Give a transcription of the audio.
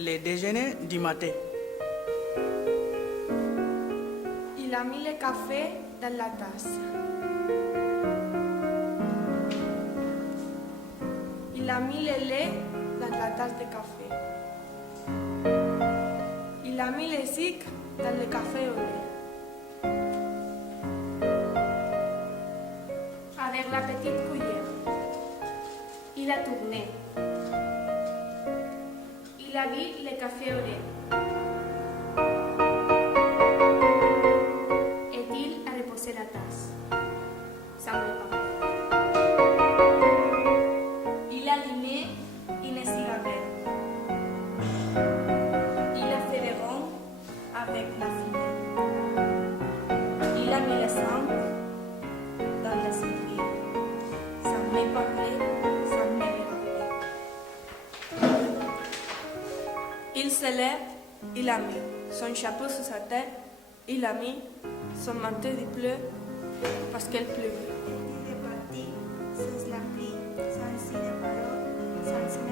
le déjeuner du matin. Il a mis le café dans la tasse. Il a mis le lait dans la tasse de café. Il a mis le sucre dans le café au lait. Avec la petite cuillère, il a tourné. Il a mis le café au lait. Et il a reposé la tasse. Ça me va. Il a allumé une cigarette. Il a fait des ronds avec la fumée. Il a mis le sang dans la cendrière. Ça me parlait, ça me regardait. Il se lève, il a mis son chapeau sur sa tête, il a mis son manteau de bleu parce qu'elle pleuvait. Il est parti sans la pluie, sans une parole, sans une